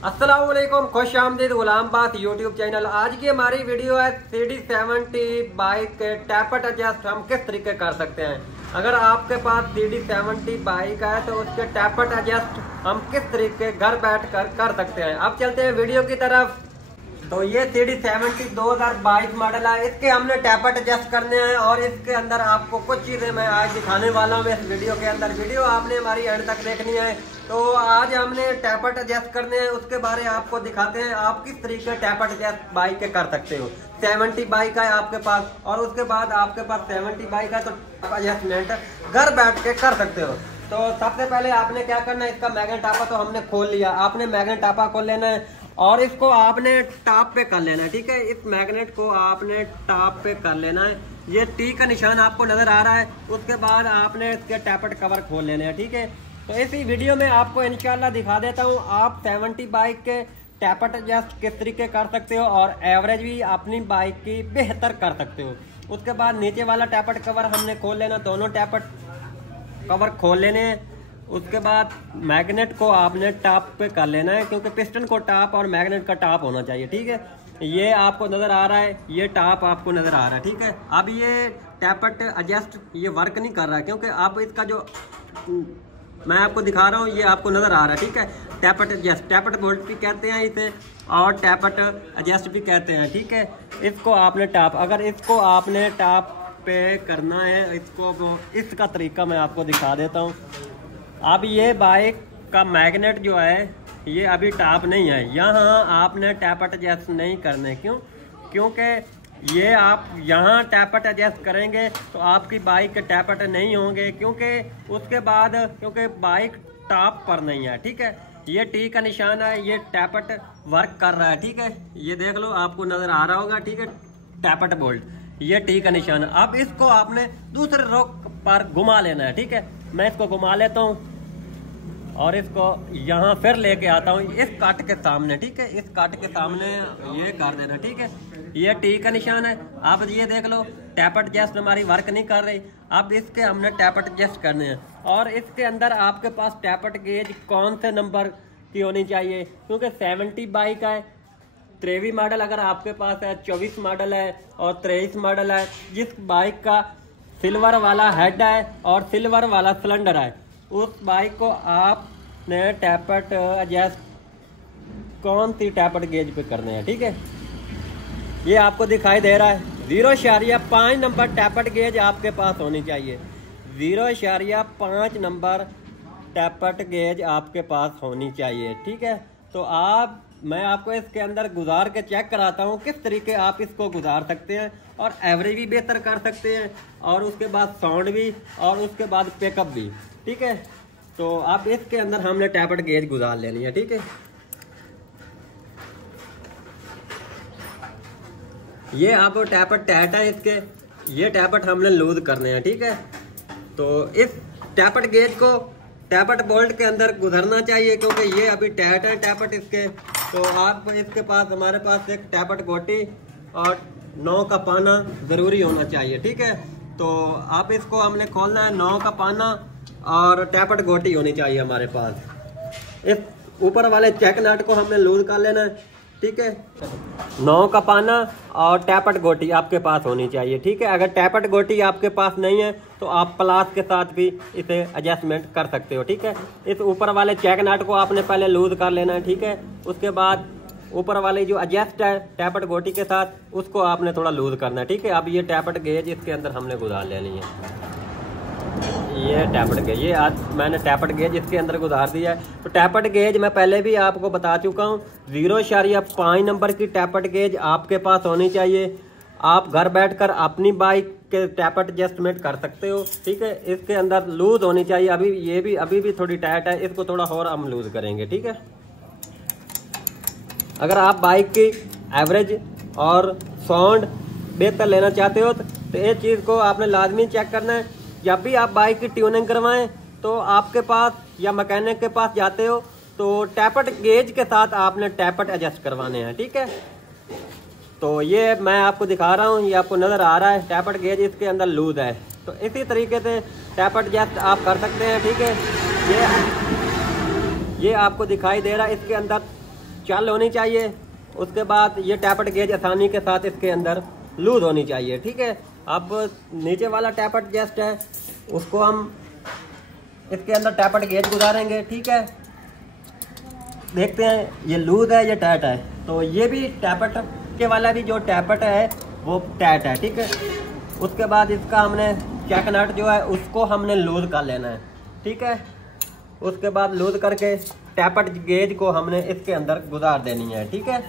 अस्सलाम वालेकुम, खुश आमदीद गुलाम बात यूट्यूब चैनल। आज की हमारी वीडियो है CD70 बाइक टैपट एडजस्ट हम किस तरीके कर सकते हैं। अगर आपके पास CD70 बाइक है तो उसके टैपट एडजस्ट हम किस तरीके घर बैठ कर सकते हैं। अब चलते हैं वीडियो की तरफ। तो ये CD70 2022 मॉडल है, इसके हमने टैपट एडजस्ट करने हैं और इसके अंदर आपको कुछ चीज़ें मैं आज दिखाने वाला हूँ इस वीडियो के अंदर। वीडियो आपने हमारी एंड तक देखनी है। तो आज हमने टैपट एडजस्ट करने हैं, उसके बारे में आपको दिखाते हैं आप किस तरीके टैपट एडजस्ट बाइक के कर सकते हो। 70 बाइक है आपके पास और उसके बाद आपके पास 70 बाइक है तो एडजस्टमेंट घर बैठ के कर सकते हो। तो सबसे पहले आपने क्या करना है, इसका मैग्नेट टापा तो हमने खोल लिया। आपने मैग्नेट टापा खोल लेना है और इसको आपने टॉप पे कर लेना है। ठीक है, इस मैग्नेट को आपने टॉप पे कर लेना है। ये टी का निशान आपको नजर आ रहा है। उसके बाद आपने इसके टैपट कवर खोल लेने हैं। ठीक है, तो इसी वीडियो में आपको इंशाल्लाह दिखा देता हूँ आप 70 बाइक के टैपट एडजस्ट किस तरीके कर सकते हो और एवरेज भी अपनी बाइक की बेहतर कर सकते हो। उसके बाद नीचे वाला टैपट कवर हमने खोल लेना, दोनों टैपट कवर खोल लेने हैं। उसके बाद मैग्नेट को आपने टॉप पे कर लेना है, क्योंकि पिस्टन को टॉप और मैग्नेट का टॉप होना चाहिए। ठीक है, ये आपको नज़र आ रहा है, ये टॉप आपको नज़र आ रहा है। ठीक है, अब ये टैपट एडजस्ट ये वर्क नहीं कर रहा है, क्योंकि आप इसका जो मैं आपको दिखा रहा हूँ ये आपको नज़र आ रहा है। ठीक है, टैपट एडजस्ट, टैपट बोल्ट भी कहते हैं इसे और टैपट एडजस्ट भी कहते हैं। ठीक है, इसको आपने टॉप, अगर इसको आपने टॉप पे करना है, इसको इसका तरीका मैं आपको दिखा देता हूँ। अब ये बाइक का मैग्नेट जो है ये अभी टॉप नहीं है, यहाँ आपने टैपट एडजस्ट नहीं करने। क्योंकि ये आप यहाँ टैपट एडजस्ट करेंगे तो आपकी बाइक के टैपट नहीं होंगे, क्योंकि बाइक टॉप पर नहीं है। ठीक है, ये टी का निशान है, ये टैपट वर्क कर रहा है। ठीक है, ये देख लो आपको नज़र आ रहा होगा। ठीक है, टैपट बोल्ट, ये टी का निशान है। अब इसको आपने दूसरे रोक पर घुमा लेना है। ठीक है, मैं इसको घुमा लेता हूँ और इसको यहाँ फिर लेके आता हूँ इस कट के सामने। ठीक है, इस कट के सामने ये कर देना। ठीक है, ये टी का निशान है। अब ये देख लो टैपट एडजस्ट हमारी वर्क नहीं कर रही। अब इसके हमने टैपट एडजस्ट करने हैं और इसके अंदर आपके पास टैपट गेज कौन से नंबर की होनी चाहिए, क्योंकि 70 बाइक है। 23 मॉडल अगर आपके पास है, 24 मॉडल है और 23 मॉडल है। जिस बाइक का सिल्वर वाला हेड है और सिल्वर वाला सिलेंडर है, उस बाइक को आपने टैपट एडजस्ट कौन सी टैपट गेज पे करने हैं। ठीक है, ये आपको दिखाई दे रहा है 0.5 नंबर टैपट गेज आपके पास होनी चाहिए। 0.5 नंबर टैपट गेज आपके पास होनी चाहिए। ठीक है, तो मैं आपको इसके अंदर गुजार के चेक कराता हूँ किस तरीके आप इसको गुजार सकते हैं और एवरेज भी बेहतर कर सकते हैं और उसके बाद साउंड भी और उसके बाद पिकअप भी। ठीक है, तो आप इसके अंदर हमने टैपट गेज गुजार लेनी है। ठीक है, ये आप टैपट टाइट है इसके, ये टैपट हमने लूज करने हैं। ठीक है, तो इस टैपट गेज को टैपट बोल्ट के अंदर गुजरना चाहिए, क्योंकि ये अभी टाइट है टैपट इसके। तो आप इसके पास हमारे पास एक टैपट गोटी और 9 का पाना ज़रूरी होना चाहिए। ठीक है, तो आप इसको हमने खोलना है, 9 का पाना और टैपट गोटी होनी चाहिए हमारे पास। इस ऊपर वाले चेक नट को हमने लूज कर लेना है। ठीक है, 9 का पाना और टैपट गोटी आपके पास होनी चाहिए। ठीक है, अगर टैपट गोटी आपके पास नहीं है तो आप प्लास के साथ भी इसे एडजस्टमेंट कर सकते हो। ठीक है, इस ऊपर वाले चेक नट को आपने पहले लूज कर लेना है। ठीक है, उसके बाद ऊपर वाले जो एडजस्ट है टैपट गोटी के साथ उसको आपने थोड़ा लूज करना है। ठीक है, अब ये टैपट गेज इसके अंदर हमने गुजार लेनी है। ये टैपट गेज, ये आज मैंने टैपट गेज इसके अंदर गुजार दिया है। तो टैपट गेज मैं पहले भी आपको बता चुका हूँ, 0.5 नंबर की टैपट गेज आपके पास होनी चाहिए। आप घर बैठकर अपनी बाइक के टैपट एडजस्टमेंट कर सकते हो। ठीक है, इसके अंदर लूज होनी चाहिए। अभी भी थोड़ी टाइट है, इसको थोड़ा और हम लूज करेंगे। ठीक है, अगर आप बाइक की एवरेज और साउंड बेहतर लेना चाहते हो तो ये चीज़ को आपने लाजमी चेक करना है। जब भी आप बाइक की ट्यूनिंग करवाएं तो आपके पास या मैकेनिक के पास जाते हो तो टैपट गेज के साथ आपने टैपट एडजस्ट करवाने हैं। ठीक है, तो ये मैं आपको दिखा रहा हूँ, ये आपको नज़र आ रहा है टैपट गेज इसके अंदर लूज है। तो इसी तरीके से टैपट एडजस्ट आप कर सकते हैं। ठीक है, ये आपको दिखाई दे रहा है, इसके अंदर चल होनी चाहिए। उसके बाद ये टैपट गेज आसानी के साथ इसके अंदर लूज होनी चाहिए। ठीक है, अब नीचे वाला टैपट जस्ट है उसको हम इसके अंदर टैपट गेज गुजारेंगे। ठीक है, देखते हैं ये लूज है ये टाइट है। तो ये भी टैपट के वाला भी जो टैपट है वो टाइट है। ठीक है, उसके बाद इसका हमने चेक नट जो है उसको हमने लूज कर लेना है। ठीक है, उसके बाद लूज करके टैपट गेज को हमने इसके अंदर गुजार देनी है। ठीक है,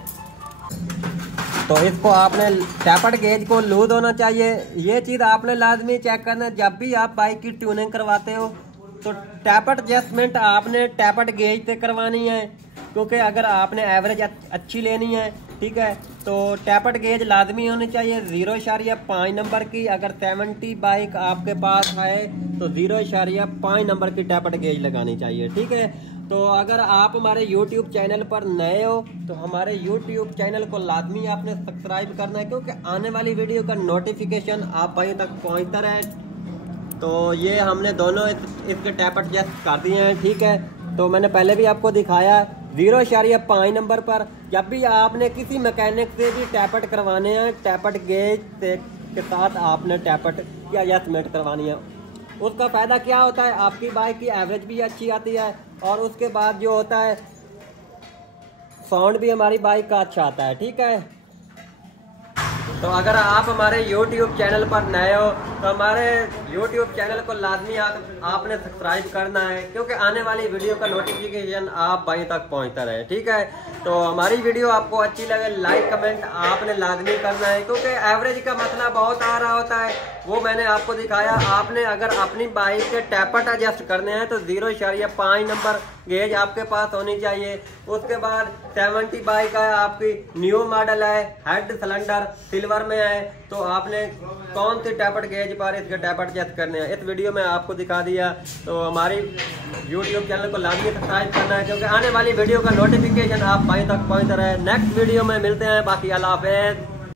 तो इसको आपने टैपट गेज को लूज होना चाहिए। ये चीज़ आपने लाजमी चेक करना है जब भी आप बाइक की ट्यूनिंग करवाते हो। तो टैपट एडजस्टमेंट आपने टैपट गेज से करवानी है, क्योंकि अगर आपने एवरेज अच्छी लेनी है, ठीक है, तो टैपट गेज लाजमी होनी चाहिए 0.5 नंबर की। अगर 70 बाइक आपके पास है तो 0.5 नंबर की टैपट गेज लगानी चाहिए। ठीक है, तो अगर आप हमारे YouTube चैनल पर नए हो तो हमारे YouTube चैनल को लाजमी आपने सब्सक्राइब करना है, क्योंकि आने वाली वीडियो का नोटिफिकेशन आप भाई तक पहुँचता रहे। तो ये हमने दोनों इसके टैपट एडजस्ट कर दिए हैं। ठीक है, तो मैंने पहले भी आपको दिखाया 0.5 नंबर पर जब भी आपने किसी मैकेनिक से भी टैपट करवाने हैं, टैपट गेज के साथ आपने टैपट या एडजस्टमेंट करवानी है। उसका फ़ायदा क्या होता है, आपकी बाइक की एवरेज भी अच्छी आती है और उसके बाद जो होता है साउंड भी हमारी बाइक का अच्छा आता है। ठीक है, तो अगर आप हमारे YouTube चैनल पर नए हो तो हमारे YouTube चैनल को लाजमी आपने सब्सक्राइब करना है, क्योंकि आने वाली वीडियो का नोटिफिकेशन आप भाई तक पहुंचता रहे। ठीक है, तो हमारी वीडियो आपको अच्छी लगे लाइक कमेंट आपने लाजमी करना है, क्योंकि एवरेज का मसला बहुत आ रहा होता है, वो मैंने आपको दिखाया। आपने अगर अपनी बाइक के टैपट एडजस्ट करने हैं तो 0.5 नंबर गेज आपके पास होनी चाहिए। उसके बाद 70 बाइक है आपकी, न्यू मॉडल है, हेड सिलेंडर सिल्वर में है, तो आपने कौन सी टैपट गेज पर इसके टैपट एडजस्ट करने हैं इस वीडियो में आपको दिखा दिया। तो हमारी YouTube चैनल को लाजमी सब्सक्राइब करना है, क्योंकि आने वाली वीडियो का नोटिफिकेशन आप भाई तक पहुंचता रहे। नेक्स्ट वीडियो में मिलते हैं, बाकी अल्लाह हाफ़िज़।